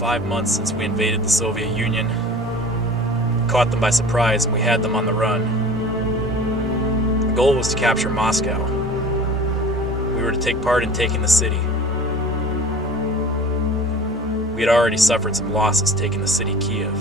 5 months since we invaded the Soviet Union. We caught them by surprise and we had them on the run. The goal was to capture Moscow. We were to take part in taking the city. We had already suffered some losses taking the city Kiev.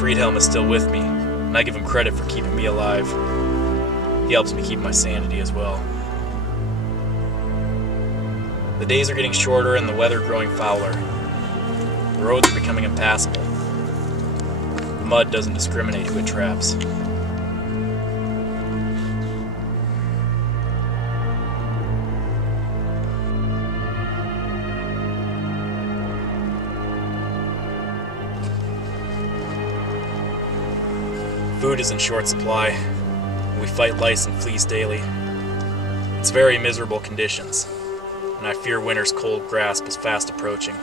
Friedhelm is still with me, and I give him credit for keeping me alive. He helps me keep my sanity as well. The days are getting shorter and the weather growing fouler. The roads are becoming impassable. The mud doesn't discriminate who it traps. Food is in short supply. We fight lice and fleas daily. It's very miserable conditions, and I fear winter's cold grasp is fast approaching.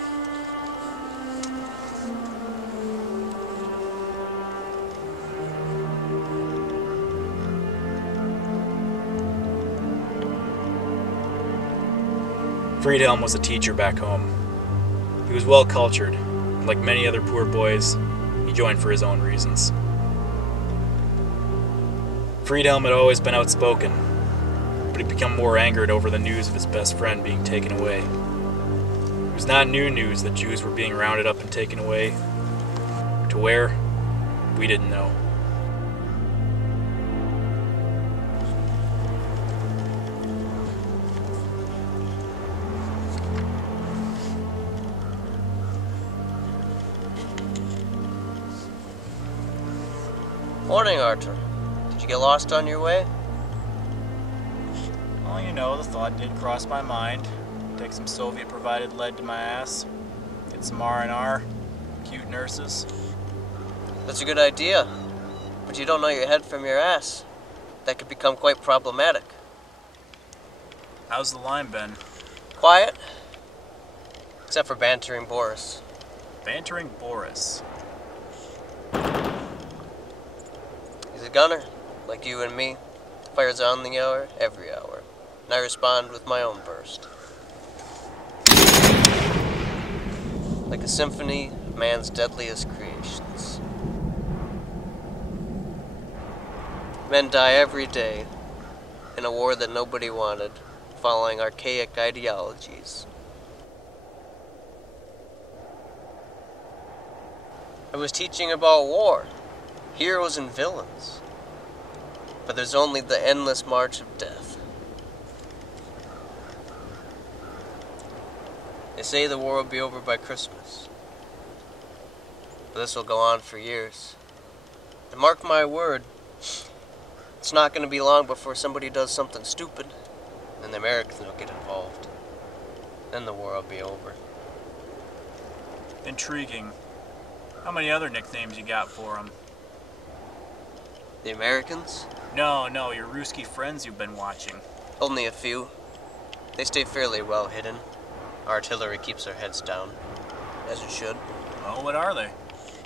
Friedhelm was a teacher back home. He was well cultured, and like many other poor boys, he joined for his own reasons. Friedhelm had always been outspoken, but he'd become more angered over the news of his best friend being taken away. It was not new news that Jews were being rounded up and taken away. To where? We didn't know. Morning, Artur. Did you get lost on your way? Well, you know, the thought did cross my mind. Take some Soviet-provided lead to my ass. Get some R&R. Cute nurses. That's a good idea. But you don't know your head from your ass. That could become quite problematic. How's the line been? Quiet. Except for bantering Boris. Bantering Boris. He's a gunner, like you and me. Fires on the hour, every hour. And I respond with my own burst. Like a symphony of man's deadliest creations. Men die every day in a war that nobody wanted, following archaic ideologies. I was teaching about war, heroes and villains. But there's only the endless march of death. They say the war will be over by Christmas. But this will go on for years. And mark my word, it's not going to be long before somebody does something stupid, and the Americans will get involved. Then the war will be over. Intriguing. How many other nicknames you got for them? The Americans? No, your Ruski friends you've been watching. Only a few. They stay fairly well hidden. Our artillery keeps their heads down, as it should. Oh, what are they?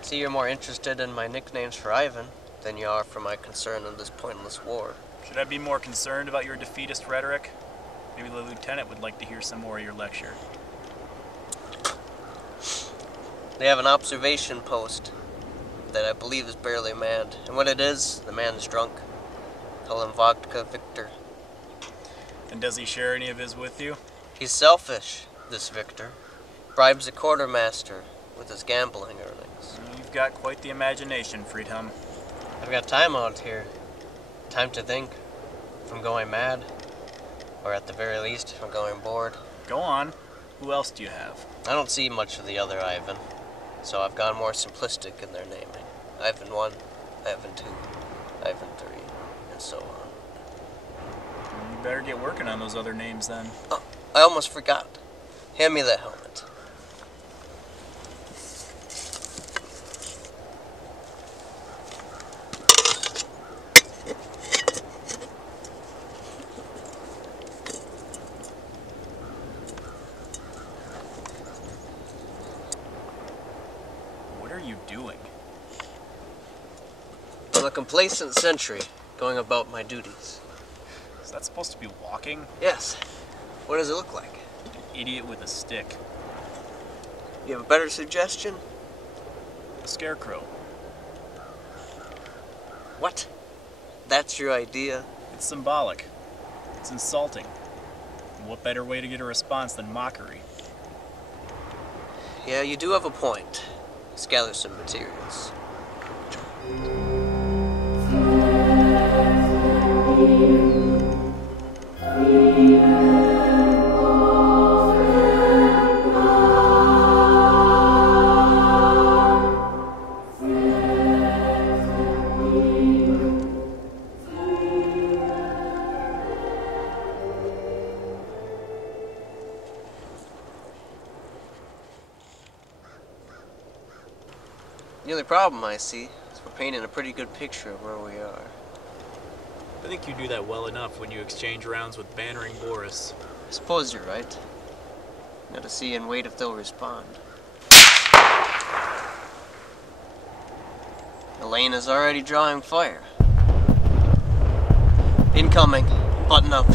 See, you're more interested in my nicknames for Ivan than you are for my concern in this pointless war. Should I be more concerned about your defeatist rhetoric? Maybe the lieutenant would like to hear some more of your lecture. They have an observation post that I believe is barely manned. And when it is, the man is drunk. Call him Vodka Victor. And does he share any of his with you? He's selfish, this Victor. Bribes a quartermaster with his gambling earnings. You've got quite the imagination, Friedhelm. I've got time out here. Time to think. If I'm going mad. Or at the very least, if I'm going bored. Go on. Who else do you have? I don't see much of the other Ivan, so I've gone more simplistic in their naming. Ivan 1, Ivan 2, Ivan 3, and so on. You better get working on those other names then. Oh, I almost forgot. Hand me that helmet. What are you doing? I'm a complacent sentry, going about my duties. Is that supposed to be walking? Yes. What does it look like? An idiot with a stick. You have a better suggestion? A scarecrow. What? That's your idea? It's symbolic. It's insulting. And what better way to get a response than mockery? Yeah, you do have a point. Let's gather some materials. The only problem I see is we're painting a pretty good picture of where we are. I think you do that well enough when you exchange rounds with Bannering Boris. I suppose you're right. Gotta see and wait if they'll respond. Elaine is already drawing fire. Incoming. Button up.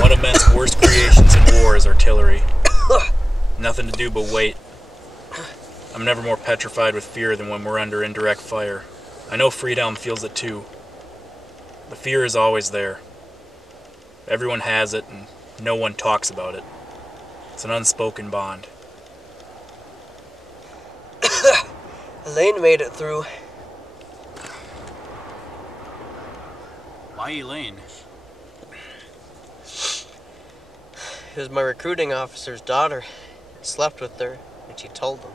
One of men's worst creations in war is artillery. Nothing to do but wait. I'm never more petrified with fear than when we're under indirect fire. I know Friedhelm feels it too. The fear is always there. Everyone has it, and no one talks about it. It's an unspoken bond. Elaine made it through. Why Elaine? It was my recruiting officer's daughter. I slept with her, and she told him.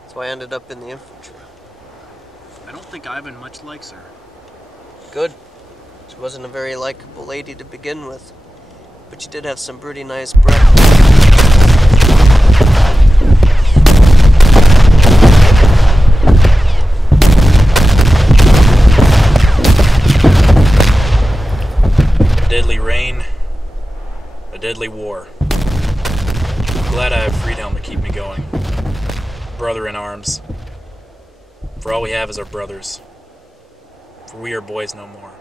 That's why I ended up in the infantry. I don't think Ivan much likes her. Good. She wasn't a very likable lady to begin with, but she did have some pretty nice breath. A deadly rain, a deadly war. I'm glad I have Friedhelm to keep me going. Brother in arms. For all we have is our brothers. For we are boys no more.